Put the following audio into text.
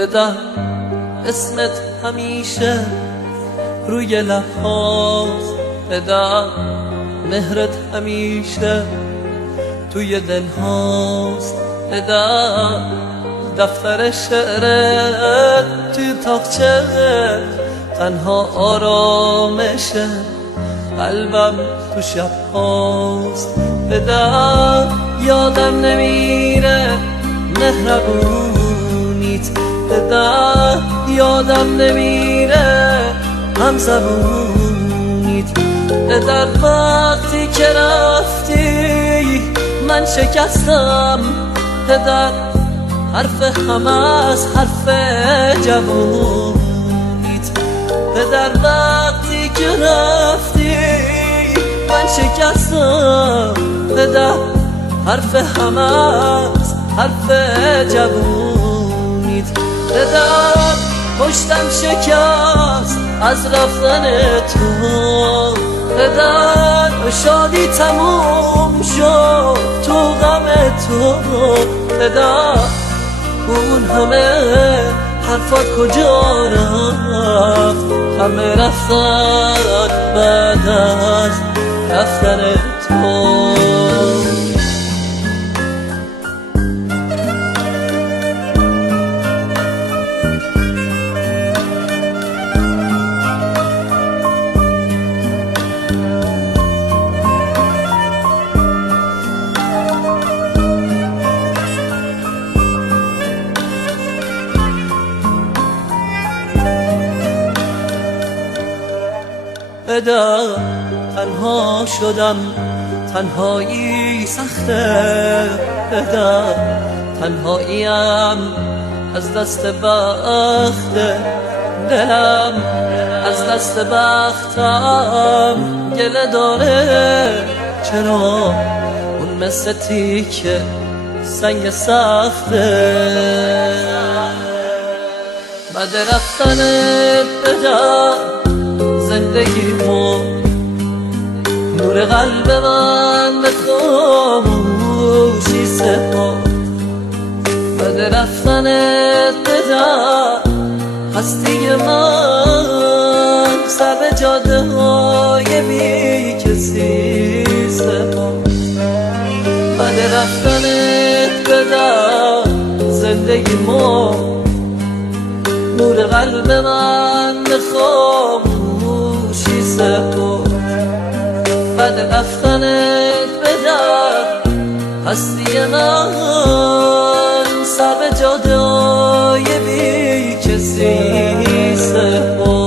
بدم اسمت همیشه روی لبهاست، بدم مهرت همیشه توی دلهاست، بدم دفتر شعرت توی تاقچه تنها آرامشه، قلبم تو شبهاست، بدم یادم نمیره مهربونیت، بدم یادم نمیره همزبونیت، بدم وقتی که رفتی من شکستم، بدم حرف همه از حرف جوونیت، بدم وقتی که رفتی من شکستم، بدم حرف همه از حرف جوونیت، بدم پشتم شکست از رفتن تو، بدم شادی تموم شد تو غم تو، بدم اون همه حرفات کجا رفت، همه رفتن بعد از رفتن تو. بدم تنها شدم، تنهایی سخته، بدم تنهاییم از دست بخت دلم، از دست بختم گله داره، چرا اون مثل تیکه سنگ سخته، بعد رفتنت بدم زندگیمو نور قلب من به خاموشی سپرد، بعد رفتنت بدم هستی من سر به جاده های بی کسی سپرد، بعد رفتنت بدم زندگیمو نور قلب من به خاموشی سپرد، بعد رفتنت بدم هستی من سر به جاده های بی کسی سپرد.